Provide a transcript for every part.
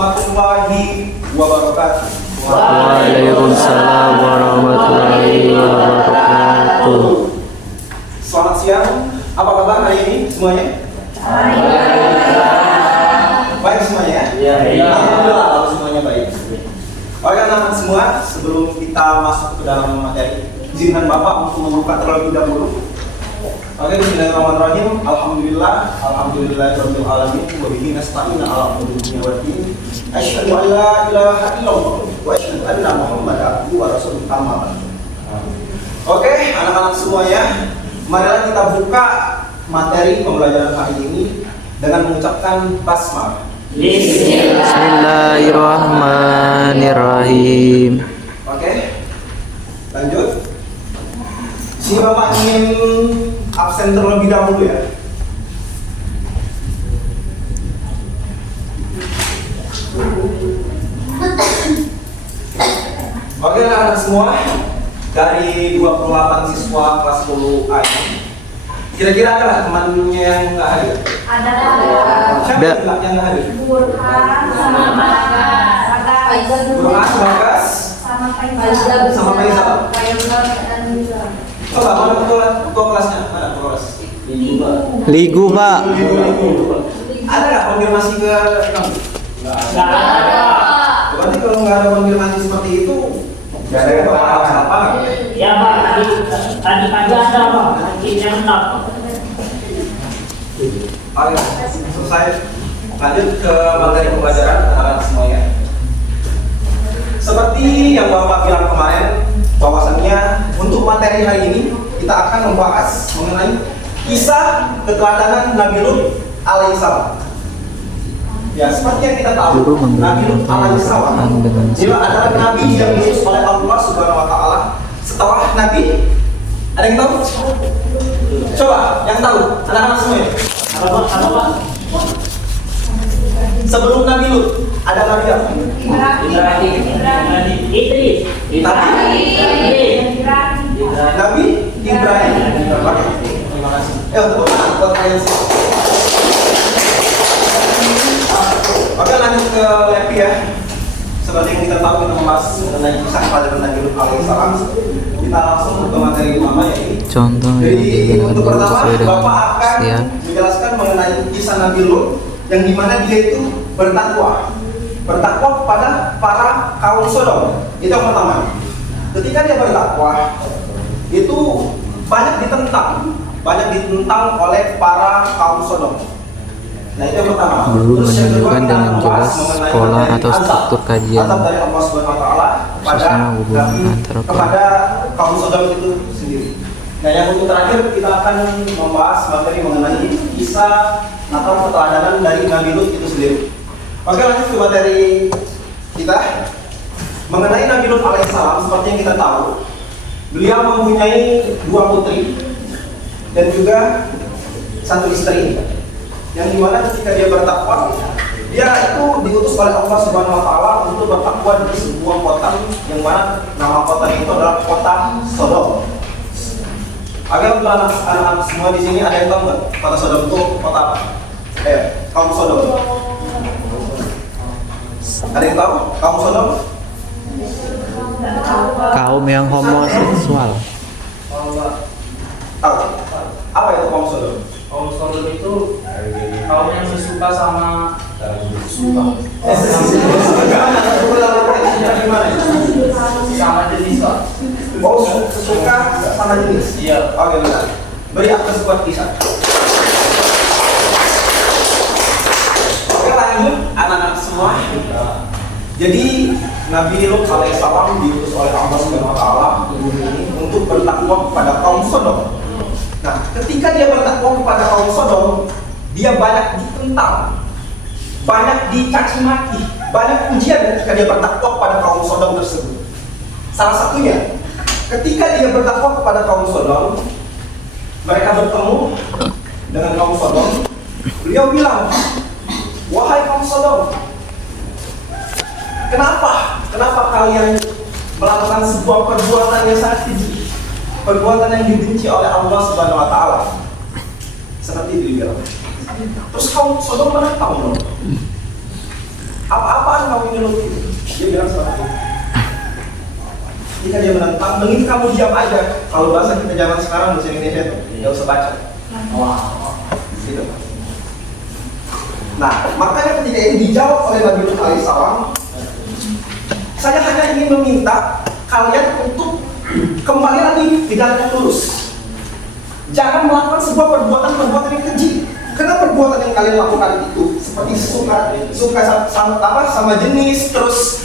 warahmatullahi wabarakatuh. Waalaikumsalam warahmatullahi wabarakatuh. Selamat siang. Apa kabar hari ini semuanya? Baik semuanya? Ya. Alhamdulillah kalau semuanya baik. Oke anak-anak semua, sebelum kita masuk ke dalam materi, izinkan Bapak untuk membuka terlebih dahulu. Oke, bismillahirrahmanirrahim. Alhamdulillahirabbil alamin wa bihi nasta'in ala umuri dunya waddin. Asyhadu an la ilaha illallah wa asyhadu anna Muhammadan abduhu wa rasuluhu amma ba'du. Oke, anak-anak semuanya, marilah kita buka materi pembelajaran hari ini dengan mengucapkan basmalah. Bismillahirrahmanirrahim. Oke, lanjut. Si Bapak ingin absen terlebih dahulu ya. Oke anak-anak semua, dari 28 siswa kelas 10A ini, kira-kira ada lah temannya yang nggak hadir? Ada. Siapa yang nggak hadir? Burhan sama Bagas. Burhan, Bagas, Sama Faisal. sama Faisal. Dan juga. Coba mana ketua kelasnya? Mana ketua kelas? Ligu, Pak. Ada nggak konfirmasi ke kamu? Nggak ada. Berarti kalau nggak ada konfirmasi seperti itu, nggak ada apa-apa. Ya Pak, tadi pagi ada Pak, yang enam. Oke, selesai. Lanjut ke materi pembelajaran anak-anak semuanya. Seperti yang Bapak bilang kemarin, bahwasannya untuk materi hari ini kita akan membahas mengenai kisah keteladanan Nabi Lut alaihissalam. Ya, seperti yang kita tahu, Nabi Lut alaihissalam dia adalah nabi yang diutus oleh Allah Subhanahu wa taala. Setelah Nabi, ada yang tahu? Coba, yang tahu, anak-anak semuanya. Apa Pak? Sebelum Nabi Lut, ada Nabi apa? Idris. Nabi Ibrahim. Oke, terima kasih. Tepuk tangan buat kalian semua. Oke, lanjut ke Levi ya. Seperti yang kita tahu, kita membahas mengenai kisah pada Nabi Lut alaihissalam. Kita langsung ke materi utama yaitu. Contoh yang Jadi digunakan untuk pertama, sesuai dengan Bapak akan siap. menjelaskan mengenai kisah Nabi Lut yang dimana dia itu bertakwa kepada para kaum Sodom. Itu yang pertama. Ketika dia bertakwa, itu banyak ditentang oleh para kaum Sodom. Nah, itu yang pertama. Belum Terus yang kedua, menunjukkan kita dengan membahas jelas mengenai sekolah materi atau azab. struktur kajian, Azab dari Allah Subhanahu wa taala khususnya hubungan antara kepada kaum Sodom itu sendiri. Nah, yang untuk terakhir kita akan membahas materi mengenai kisah atau keteladanan dari Nabi Lut itu sendiri. Oke, lanjut ke materi kita mengenai Nabi Lut alaihissalam. Seperti yang kita tahu, beliau mempunyai 2 putri dan juga 1 istri. Yang dimana ketika dia bertakwa, dia itu diutus oleh Allah Subhanahu wa taala untuk bertakwa di sebuah kota yang mana nama kota itu adalah kota Sodom. Agar untuk anak-anak semua di sini ada yang tahu nggak kota Sodom itu kota apa? Kaum Sodom. Ada yang tahu kaum Sodom? Kaum yang homoseksual. Tahu? Apa itu kaum Sodom? Kaum Sodom itu kaum yang sesuka sama sama jenis Pak. Oh, suka sama jenis? Iya. Oke, benar. Beri akses buat kisah. Oke, lanjut anak-anak semua. Jadi Nabi Lut alaihissalam diutus oleh Allah Subhanahu wa taala untuk bertakwa kepada kaum Sodom. Nah, ketika dia bertakwa kepada kaum Sodom, dia banyak ditentang, banyak dicaci maki, banyak ujian ketika dia bertakwa kepada kaum Sodom tersebut. Salah satunya, ketika dia bertakwa kepada kaum Sodom, mereka bertemu dengan kaum Sodom. Beliau bilang, "Wahai kaum Sodom, kenapa kalian melakukan sebuah perbuatan yang sangat keji, perbuatan yang dibenci oleh Allah Subhanahu wa taala?" Seperti itu dia. Terus kaum Sodom menentang, apa kamu ini Lut? Dia bilang seperti itu. Jika dia menentang, mending kamu diam aja. Kalau bahasa kita zaman sekarang bahasa Indonesia itu, nggak usah baca. Gitu. Nah, makanya ketika ini dijawab oleh Nabi Lut alaihissalam, saya hanya ingin meminta kalian untuk kembali lagi di jalan yang lurus. Jangan melakukan sebuah perbuatan yang keji. Karena perbuatan yang kalian lakukan itu seperti suka sama jenis, terus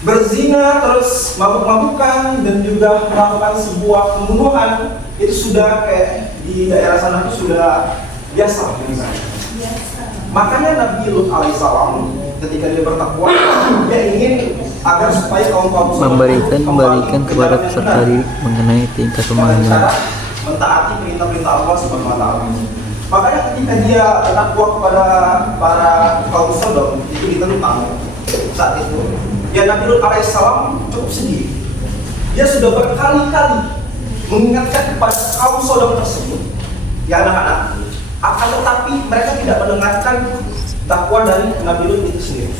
berzina, terus mabuk-mabukan, dan juga melakukan sebuah pembunuhan, itu sudah kayak di daerah sana itu sudah biasa misalnya. Makanya Nabi Lut alaihissalam ketika dia bertakwa, dia ingin agar supaya kaum memberikan kepada peserta didik mengenai tingkat pemahaman. Mentaati perintah-perintah Allah Subhanahu wa taala. Makanya ketika dia bertakwa kepada para kaum Sodom itu ditentang saat itu. Ya Nabi Lut alaihissalam cukup sedih. Dia sudah berkali-kali mengingatkan kepada kaum Sodom tersebut, ya anak-anak, akan tetapi mereka tidak mendengarkan dakwah dari Nabi Lut itu sendiri.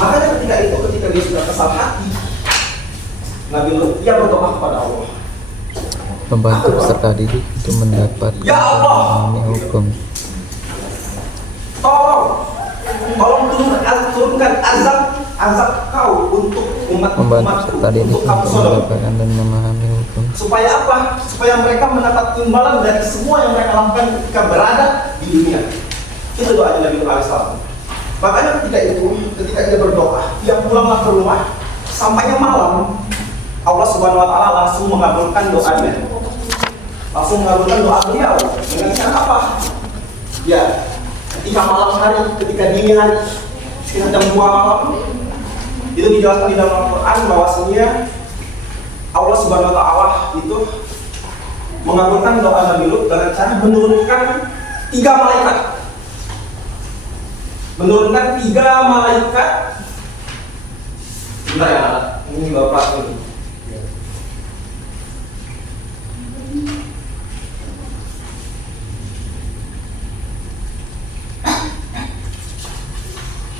Makanya ketika dia sudah kesal hati, Nabi Lut dia berdoa kepada Allah, Membantu peserta didik untuk mendapat ya Allah, hukum. tolong turunkan azab kau untuk Membantu umat-umatku, peserta didik untuk kaum untuk Sodom. mendapatkan dan memahami hukum. Supaya apa? Supaya mereka mendapat imbalan dari semua yang mereka lakukan ketika berada di dunia. Itu doanya Nabi Lut alaihissalam. Makanya ketika dia berdoa, dia pulanglah ke rumah, sampainya malam, Allah Subhanahu wa taala langsung mengabulkan doanya. Langsung mengabulkan doa beliau. Dengan cara apa? Ya, ketika malam hari, ketika dini hari, sekitar jam 2 malam, itu dijelaskan di dalam Al-Quran bahwasanya Allah Subhanahu wa taala itu mengabulkan doa Nabi Lut dengan cara menurunkan 3 malaikat. Menurunkan 3 malaikat. Sebentar ya, ini Bapak ini.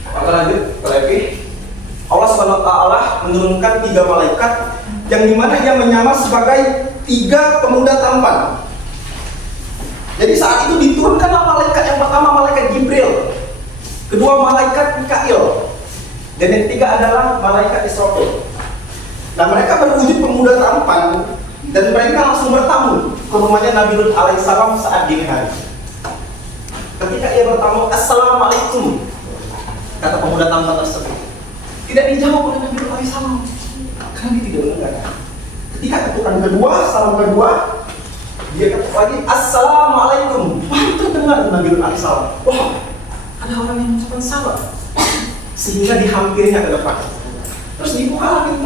Maka lanjut, lagi Allah Subhanahu wa taala menurunkan 3 malaikat yang dimana dia menyamar sebagai 3 pemuda tampan. Jadi saat itu diturunkanlah malaikat yang pertama, malaikat Jibril, kedua malaikat Mikail, dan yang ketiga adalah malaikat Israfil. Nah, mereka berwujud pemuda tampan dan mereka langsung bertamu ke rumahnya Nabi Lut alaihissalam saat dini hari. Ketika ia bertamu, assalamualaikum, kata pemuda tampan tersebut. Tidak dijawab oleh Nabi Lut alaihissalam karena dia tidak mendengar. Ketika ketukan kedua, salam kedua, dia ketuk lagi assalamualaikum. Wah, itu dengar Nabi Lut alaihissalam. Wah, ada orang yang mengucapkan salam, sehingga dihampirinya ke depan. Terus dibuka lagi,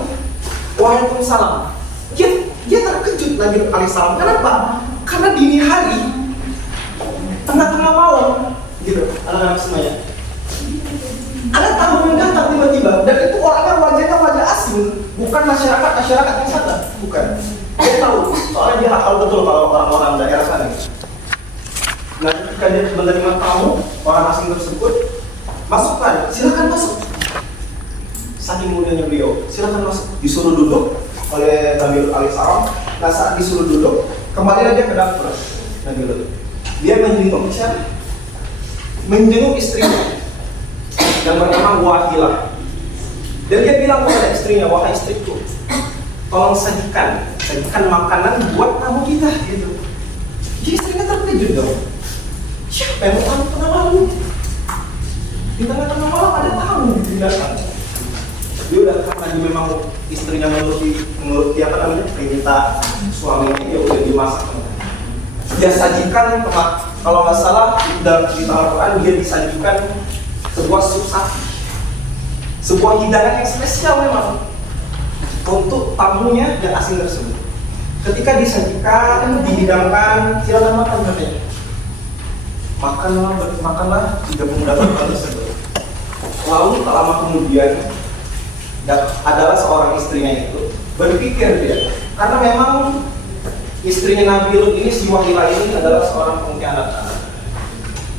waalaikumsalam. Dia terkejut Nabi Lut alaihissalam. Kenapa? Karena dini hari, tengah-tengah malam, gitu, anak-anak semuanya. Ada tamu yang datang tiba-tiba, dan itu orangnya wajahnya wajah asing, bukan masyarakat yang sana, bukan. Dia tahu, soalnya dia hafal betul kalau orang-orang daerah sana. Nah, ketika dia menerima tamu orang asing tersebut, masukkan, silakan masuk. Saking mudanya beliau, silakan masuk. Disuruh duduk oleh Nabi Lut alaihissalam. Nah, saat disuruh duduk, kembali dia ke dapur Nabi Lut. Dia menjenguk siapa? Menjenguk istrinya yang bernama Wahilah. Dan dia bilang kepada istrinya, wahai istriku, tolong sajikan makanan buat tamu kita, gitu. Jadi istrinya terkejut dong. Siapa yang mau tengah malam? Di tengah-tengah malam ada tamu datang. Dia udah karena dia memang istrinya menuruti apa namanya perintah suaminya, ya udah dimasak. Dia sajikan, kalau nggak salah dalam cerita Al-Quran dia disajikan sebuah sup sapi, sebuah hidangan yang spesial memang untuk tamunya dan asing tersebut. Ketika disajikan, dihidangkan, silakan makan katanya. Makanlah 3 pemuda tampan tersebut. Lalu tak lama kemudian adalah seorang istrinya itu berpikir dia, karena memang istrinya Nabi Lut ini, si Wahilah ini adalah seorang pengkhianat.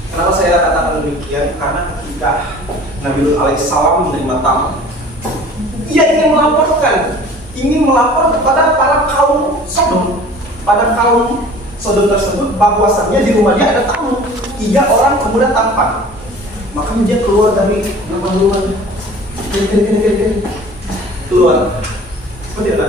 Kenapa saya katakan demikian? Karena ketika ketika Nabi Lut alaihissalam menerima tamu, ia ingin melapor kepada para kaum Sodom, tersebut bahwasannya di rumahnya ada tamu, 3 orang pemuda tampan. Maka dia keluar dari rumah-rumahnya, keluar, seperti itu.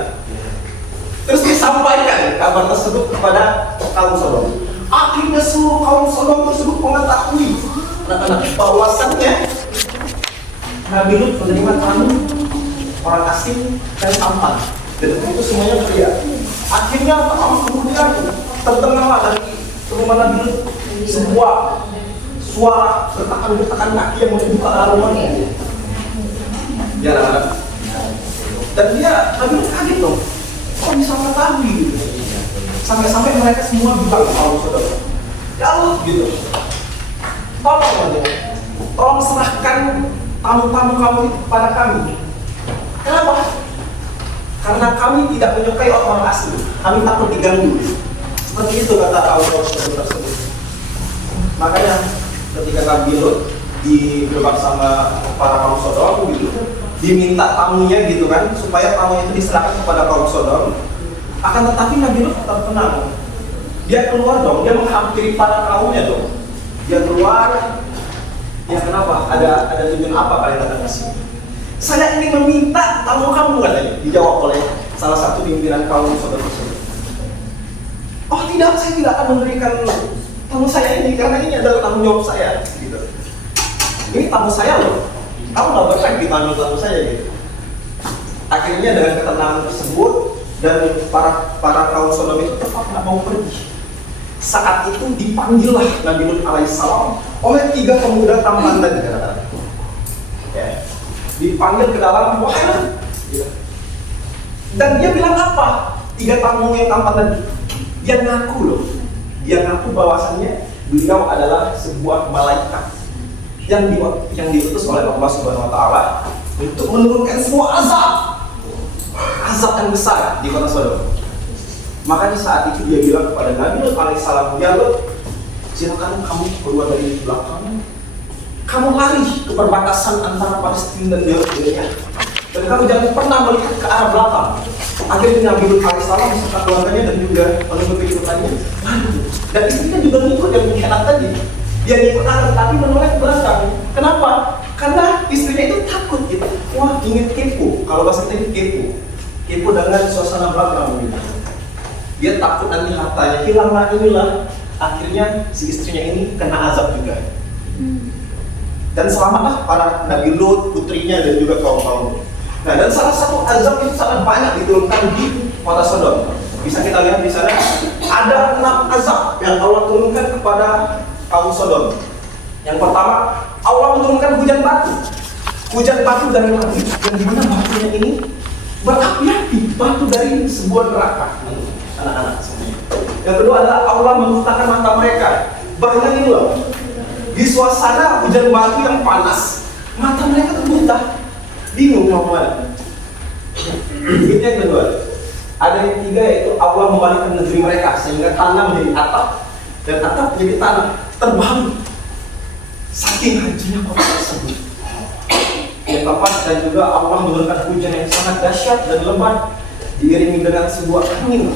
Terus disampaikan kabar tersebut kepada kaum Sodom. Akhirnya seluruh kaum Sodom tersebut mengetahui anak-anak bahwasannya Nabi Lut menerima tamu orang asing dan tampan, dan itu semuanya pria. Akhirnya kemudian terdengarlah dari rumah Nabi Lut sebuah suara gertakan kaki yang membuka rumahnya. Ya, dan Nabi Lut kaget dong, kok bisa mengetahui? Sampai-sampai mereka semua bilang kalau saudara, ya Allah gitu, tolong serahkan tamu-tamu kamu itu kepada kami. Kenapa? Karena kami tidak menyukai orang asing, kami takut diganggu. Seperti itu kata Allah tersebut. Makanya ketika Nabi Lut digerebek sama para kaum Sodom gitu, diminta tamunya gitu kan, supaya tamunya itu diserahkan kepada kaum Sodom. Akan tetapi Nabi Lut tetap tenang. Dia keluar dong, dia menghampiri para kaumnya dong. Dia keluar, ya kenapa? Ada tujuan apa kalian datang ke sini? Saya ingin meminta tamu kamu, katanya. Dijawab oleh salah satu pimpinan kaum Sodom tersebut. Oh tidak, saya tidak akan memberikan tamu saya ini karena ini adalah tanggung jawab saya. Gitu. Ini tamu saya loh. Kamu nggak berhak dipanggil tamu saya gitu. Akhirnya dengan ketenangan tersebut dan para kaum Sodom itu tetap nggak mau pergi. Saat itu dipanggillah Nabi Lut alaihissalam oleh 3 pemuda tampan tadi, ya, dipanggil ke dalam wahana. Dan dia bilang apa? 3 tamu yang tampan tadi, dia ngaku loh, dia ngaku bahwasannya beliau adalah sebuah malaikat yang diutus oleh Allah Subhanahu Wa Taala untuk menurunkan sebuah azab yang besar di kota Sodom. Makanya saat itu dia bilang kepada Nabi Lut alaihissalam, ya Lut, silakan kamu keluar dari belakang, kamu lari ke perbatasan antara Palestina dan Yordania, dan kamu jangan pernah melihat ke arah belakang. Akhirnya Nabi Lut alaihissalam beserta keluarganya dan juga pengikut ikutannya lari, dan istrinya juga ngikut yang mengkhianat tadi. Dia ngikut arah tapi menoleh ke belakang. Kenapa? Karena istrinya itu takut gitu. Wah, ingin kepo. Kalau bahasa kita ini kepo dengan suasana belakang gitu. Dia takut nanti hartanya hilanglah inilah. Akhirnya si istrinya ini kena azab juga. Dan selamatlah para Nabi Lut, putrinya dan juga kaum-kaum. Nah, dan salah satu azab itu sangat banyak diturunkan di kota Sodom. Bisa kita lihat di sana ada 6 azab yang Allah turunkan kepada kaum Sodom. Yang pertama, Allah menurunkan hujan batu dari langit, dan di mana batunya ini berapi-api, batu dari sebuah neraka. Anak-anak semuanya. Yang kedua adalah Allah membutakan mata mereka. Bayangin loh, di suasana hujan batu yang panas, mata mereka terbuta, bingung mau kemana. Itu yang kedua. Ada yang ketiga, yaitu Allah membalikkan negeri mereka sehingga tanah menjadi atap dan atap menjadi tanah, terbalik. Saking hancurnya kota tersebut. Yang keempat, dan juga Allah menurunkan hujan yang sangat dahsyat dan lebat, diiringi dengan sebuah angin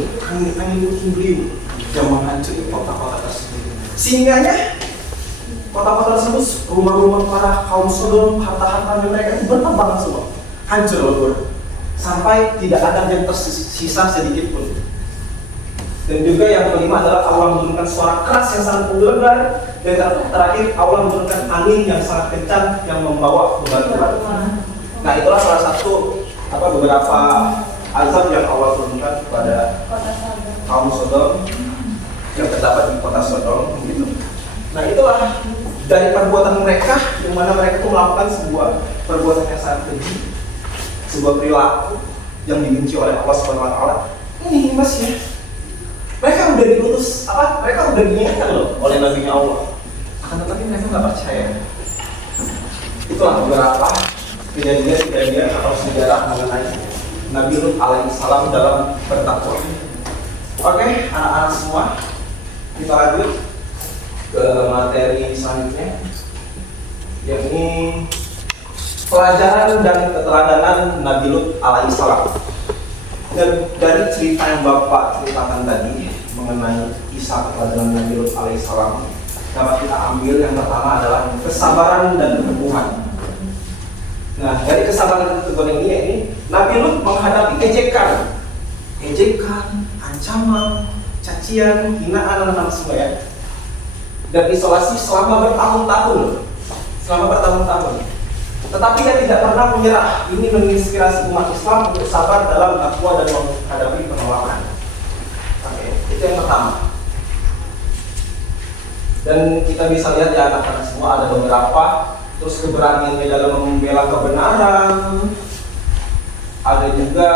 musim beliung yang menghancurkan kota-kota tersebut. Sehingganya kota-kota tersebut, rumah-rumah para kaum Sodom, harta-harta mereka itu bertebangan semua, hancur lebur, sampai tidak ada yang tersisa sedikit pun. Dan juga yang kelima adalah Allah menurunkan suara keras yang sangat menggelegar, dan terakhir Allah menurunkan angin yang sangat kencang yang membawa bebatuan. Nah, itulah salah satu beberapa azab yang Allah turunkan kepada kaum Sodom yang terdapat di kota Sodom gitu. Nah, itulah dari perbuatan mereka, yang mana mereka itu melakukan sebuah perbuatan yang sangat keji, sebuah perilaku yang dibenci oleh Allah Subhanahu Wa Taala. Ini masih mereka udah diutus, mereka udah diingatkan loh oleh Nabi-Nya Allah. Akan tetapi mereka nggak percaya. Itulah beberapa kejadian atau sejarah mengenai Nabi Lut alaihissalam dalam berdakwah. Oke, anak-anak semua, kita lanjut ke materi selanjutnya, yakni pelajaran dan keteladanan Nabi Lut alaihissalam. Dan dari cerita yang Bapak ceritakan tadi mengenai kisah keteladanan Nabi Lut alaihissalam, dapat kita ambil yang pertama adalah kesabaran dan keteguhan. Nah, dari kesabaran dan keteguhan ini Nabi Lut menghadapi ejekan, ancaman, cacian, hinaan, dan semua ya. Dan isolasi selama bertahun-tahun. Tetapi dia tidak pernah menyerah. Ini menginspirasi umat Islam untuk sabar dalam dakwah dan menghadapi penolakan. Oke, itu yang pertama. Dan kita bisa lihat ya anak-anak semua ada beberapa. Terus keberaniannya dalam membela kebenaran. Ada juga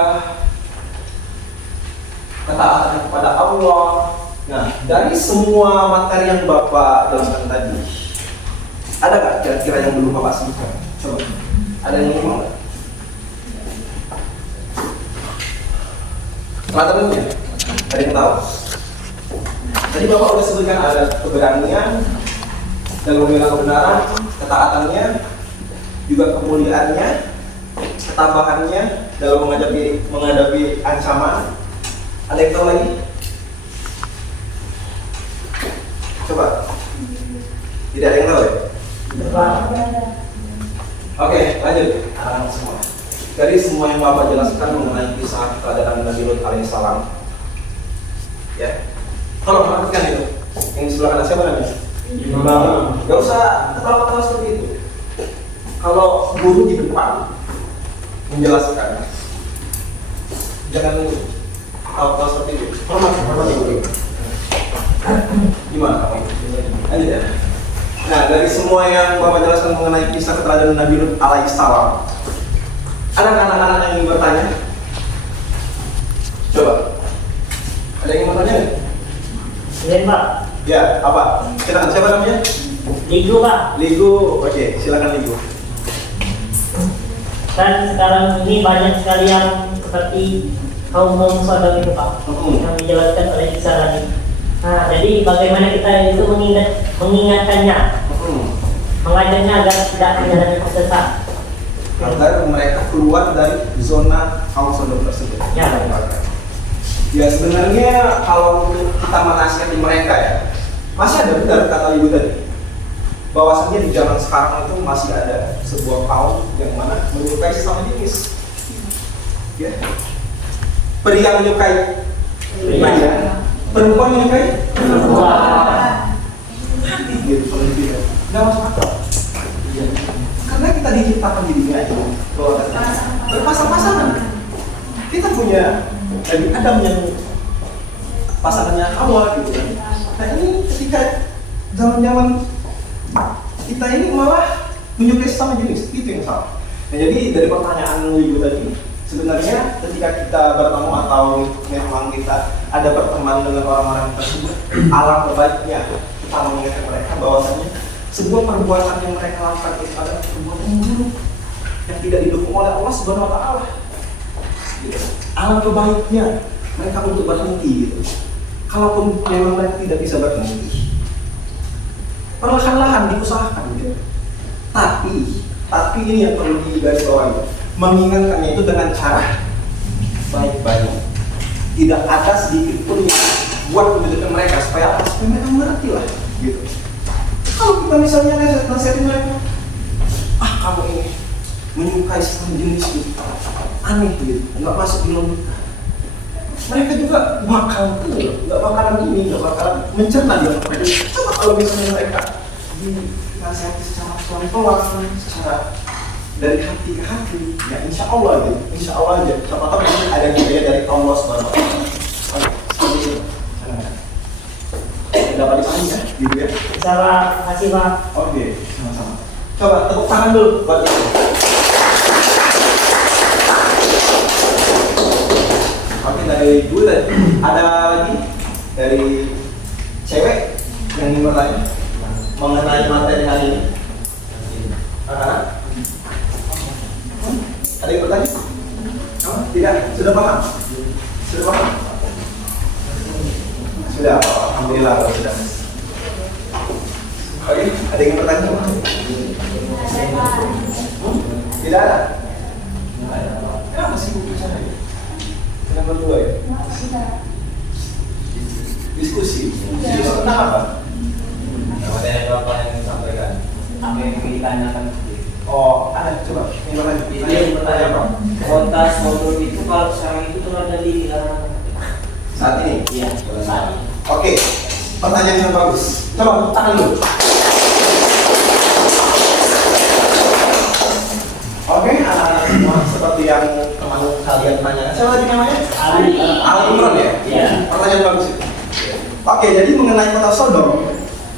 ketaatan kepada Allah. Nah, dari semua materi yang Bapak jelaskan tadi, ada nggak kira-kira yang belum Bapak sebutkan? Coba, ada yang mau nggak? Teladannya, ada yang tahu? Tadi Bapak udah sebutkan ada keberanian dalam membela kebenaran, ketaatannya, juga kemuliaannya, ketabahannya dalam menghadapi ancaman. Ada yang tahu lagi? Coba. Tidak ada yang tahu ya? Oke, lanjut anak-anak semua. Dari semua yang Bapak jelaskan mengenai kisah keteladanan Nabi Lut alaihissalam, ya, tolong perhatikan itu. Yang di sebelah kanan siapa namanya? Gak usah ketawa-ketawa seperti itu. Kalau guru di depan menjelaskan, jangan ketawa-ketawa seperti itu. Hormati guru. Gimana kamu? Lanjut ya. Nah, dari semua yang Bapak jelaskan mengenai kisah keteladanan Nabi Lut alaihissalam, ada anak-anak yang ingin bertanya? Coba. Ada yang ingin bertanya? Iya, Pak. Ya, apa? Siapa namanya? Ligo, Pak. Ligo. Oke, silakan Ligo. Kan sekarang ini banyak sekali yang seperti kaum Sodom itu, Pak, yang dijelaskan oleh kisah tadi. Nah, jadi bagaimana kita itu mengingatkannya, mengajarnya agar tidak menjadi tersesat, agar mereka keluar dari zona kaum Sodom tersebut. Ya. Ya, sebenarnya kalau kita menasihati mereka ya, masih ada benar kata Ibu tadi, bahwasannya di zaman sekarang itu masih ada sebuah kaum yang mana menyukai sesama jenis. Ya. Pria menyukai pria, perempuan menyukai perempuan. Gitu penelitian. Nggak masuk akal. Ya. Karena kita diciptakan di dunia itu berpasang-pasangan. Kita punya Nabi Adam yang pasangannya Hawa gitu kan. Nah ini ketika zaman-zaman kita ini malah menyukai sesama jenis, itu yang salah. Nah jadi dari pertanyaan Ibu tadi, sebenarnya ketika kita bertemu atau memang kita ada pertemuan dengan orang-orang tersebut, alangkah baiknya kita mengingatkan mereka bahwasanya sebuah perbuatan yang mereka lakukan itu adalah perbuatan yang buruk yang tidak didukung oleh Allah Subhanahu Wa Taala. Gitu. Alangkah baiknya mereka untuk berhenti gitu. Kalaupun memang mereka tidak bisa berhenti, perlahan-lahan diusahakan gitu. Tapi ini yang perlu digarisbawahi, mengingatkannya itu dengan cara baik-baik. Tidak ada sedikit pun yang buat menunjukkan mereka supaya mereka mengerti lah gitu. Kalau kita misalnya nasihatin mereka, kamu ini menyukai sesama jenis gitu, aneh gitu, nggak masuk di logika. Mereka juga nggak bakalan mencerna dia mereka. Coba kalau misalnya mereka dinasihati secara pelan-pelan, secara dari hati ke hati, ya insya Allah aja. Siapa tahu ada hidayah dari Allah Subhanahu Wa Taala. Seperti itu. Dapat dipahami ya, gitu ya. Terima kasih, Pak. Oke, sama-sama. Coba tepuk tangan dulu buat itu. Oke, dari Ibu tadi ada lagi dari cewek yang ingin bertanya mengenai materi hari ini. Ada yang bertanya? Tidak? Sudah paham? Sudah, alhamdulillah kalau sudah. Oke, ada yang bertanya? Tidak ada? Ya, masih bicara ya? Kenapa berdua ya? Diskusi? Diskusi tentang apa? Materi Bapak yang disampaikan. Apa yang ditanyakan? Oh, ada, coba. Ini lagi. Itu yang bertanya Pak. Kontas mobil itu kalau sekarang itu tuh ada di Saat ini? iya saat ini. Oke, pertanyaan yang bagus. Coba, tangan dulu. Oke, anak-anak semua seperti yang teman kalian tanyakan. Siapa lagi namanya? Ali Imran ya? Iya. Pertanyaan bagus itu. Oke, jadi mengenai kota Sodom,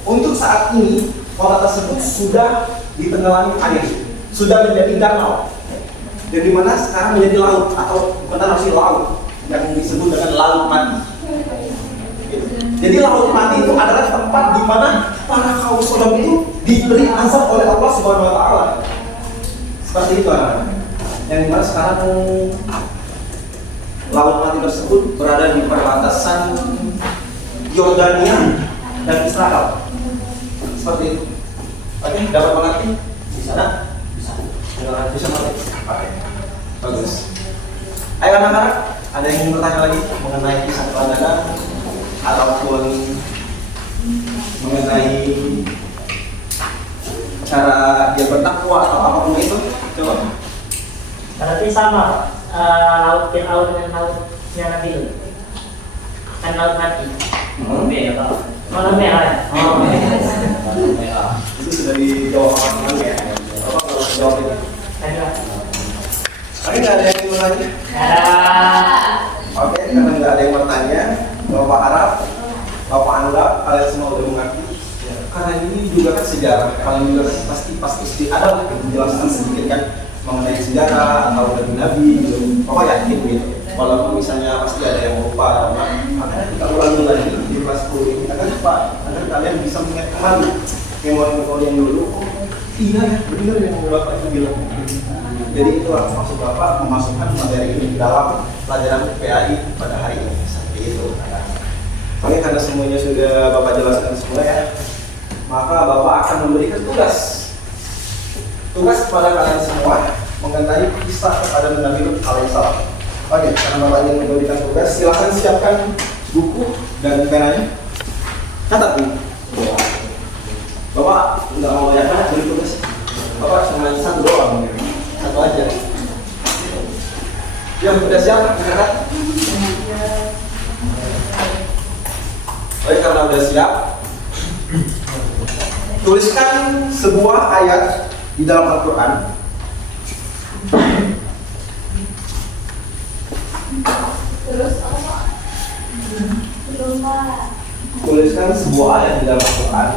untuk saat ini kota tersebut sudah ditenggelamkan air, sudah menjadi danau, dan di mana sekarang menjadi laut atau bukan masih laut yang disebut dengan laut mati. Gitu. Jadi laut mati itu adalah tempat di mana para kaum Sodom itu diberi azab oleh Allah Subhanahu Wa Taala. Seperti itu anak-anak. Yang dimana sekarang laut mati tersebut berada di perbatasan Yordania dan Israel. Seperti itu. Oke, dapat mengerti? Di sana? Bisa mengerti? Oke, bagus. Ayo anak-anak, ada yang ingin bertanya lagi mengenai kisah teladan ataupun mengenai cara dia bertakwa atau apapun itu? Coba. Berarti sama laut Fir'aun dengan lautnya Nabi Lut. Kan laut mati. Beda Pak. Malah merah ya? Itu sudah dijawab orang ya. Apa kalau jawab ini? Oke, nggak ada yang ingin bertanya? Oke, karena nggak ada yang bertanya, Bapak harap, Bapak anggap kalian semua udah mengerti. Karena ini juga kan sejarah, kalian juga kan pasti ada menjelaskan sedikit kan mengenai sejarah atau dari Nabi gitu. Bapak yakin gitu. Walaupun misalnya pasti ada yang lupa, makanya kita ulangi lagi di kelas 10 ini agar lupa, agar kalian bisa mengingat kembali memori-memori yang dulu. Oh, iya ya, benar yang Bapak itu bilang. Jadi itulah maksud Bapak memasukkan materi ini ke dalam pelajaran PAI pada hari ini. Seperti itu. Oke, karena semuanya sudah Bapak jelaskan semua ya, maka Bapak akan memberikan tugas kepada kalian semua mengenai kisah kepada Nabi Lut alaihissalam. Oke, karena Bapak ingin memberikan tugas, silakan siapkan buku dan penanya. Catat nih. Bapak nggak mau banyak banget beri tugas. Bapak cuma satu doang, satu aja. Ya, udah siap? Catat. Baik, karena udah siap, tuliskan sebuah ayat di dalam Al-Quran. Terus apa? Belum Pak. Tuliskan sebuah ayat di dalam Al-Quran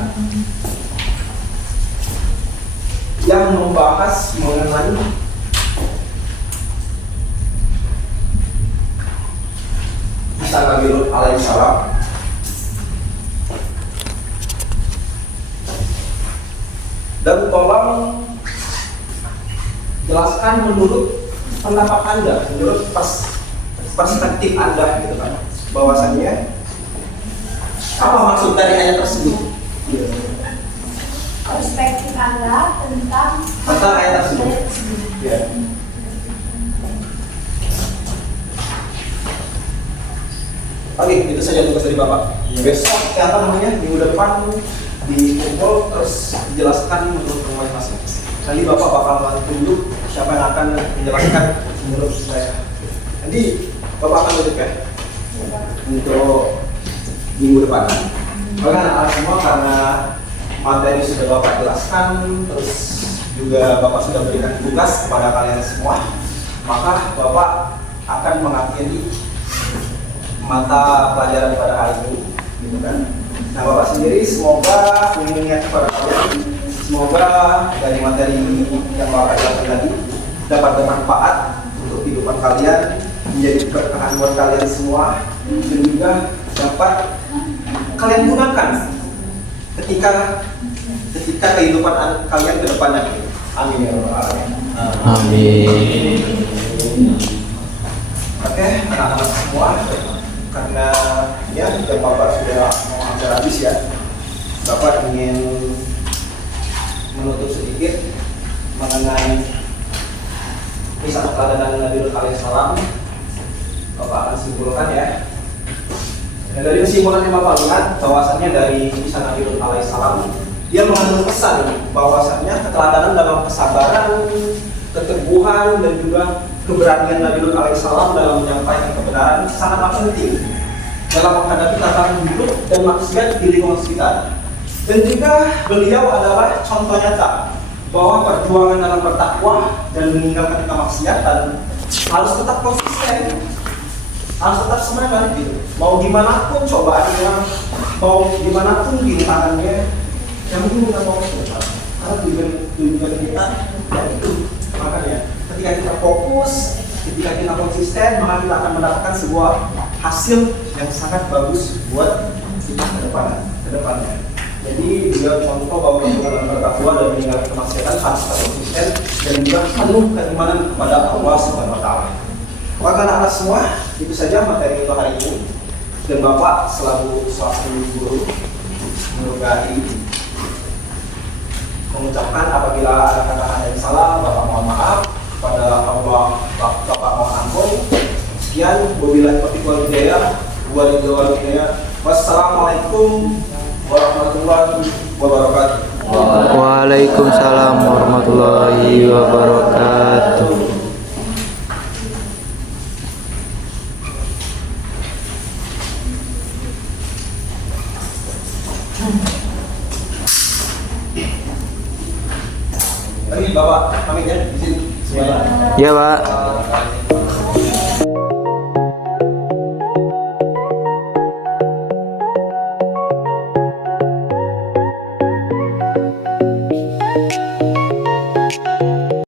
yang membahas mengenai kisah Nabi Lut alaihissalam. Dan tolong jelaskan menurut pendapat Anda, menurut perspektif Anda gitu kan, bahwasannya apa maksud dari ayat tersebut? Perspektif Anda tentang ayat tersebut. Ya. Oke, itu saja tugas dari Bapak. Besok apa namanya minggu depan dikumpul terus dijelaskan menurut rumah masing-masing. Nanti Bapak bakal tunjuk siapa yang akan menjelaskan menurut saya. Nanti Bapak akan tunjuk ya untuk minggu depan. Oke anak-anak semua, karena materi sudah Bapak jelaskan, terus juga Bapak sudah berikan tugas kepada kalian semua, maka Bapak akan mengakhiri mata pelajaran pada hari ini, gitu kan? Nah, Bapak sendiri semoga mengingat kepada kalian, semoga dari materi yang Bapak jelaskan tadi dapat bermanfaat untuk kehidupan kalian, menjadi berkahan buat kalian semua, dan juga dapat kalian gunakan ketika kehidupan kalian ke depannya. Amin ya rabbal alamin. Amin. Oke, anak-anak semua, karena ya jam Bapak sudah mau hampir habis ya, Bapak ingin menutup sedikit mengenai kisah keteladanan Nabi Lut alaihissalam. Bapak akan simpulkan ya. Dan dari kesimpulan yang Bapak lihat, bahwasannya dari kisah Nabi Lut alaihissalam, dia mengandung pesan bahwasannya keteladanan dalam kesabaran, keteguhan, dan juga keberanian Nabi Lut alaihissalam dalam menyampaikan kebenaran sangatlah penting dalam menghadapi tantangan hidup dan maksiat di lingkungan sekitar. Dan juga beliau adalah contoh nyata bahwa perjuangan dalam bertakwa dan meninggalkan kemaksiatan harus tetap konsisten, harus tetap semangat gitu. Mau gimana pun cobaannya, mau gimana pun rintangannya, yang penting kita mau coba. Karena tujuan kita ya itu. Makanya ketika kita fokus, ketika kita konsisten, maka kita akan mendapatkan sebuah hasil yang sangat bagus buat kita ke depannya. Jadi juga contoh bahwa dalam bertakwa dan meninggalkan kemaksiatan harus konsisten dan juga penuh keimanan kepada Allah Subhanahu wa taala. Maka anak-anak semua, itu saja materi untuk hari ini. Dan Bapak selaku guru menurunkan mengucapkan apabila ada kata-kata yang salah, Bapak mohon maaf. Kepada Allah, Bapak mohon ampun. Sekian, wabillahi taufiq wal hidayah. Wassalamualaikum warahmatullahi wabarakatuh. Waalaikumsalam warahmatullahi wabarakatuh. Bapak pamit ya, izin semuanya. Ya, Pak.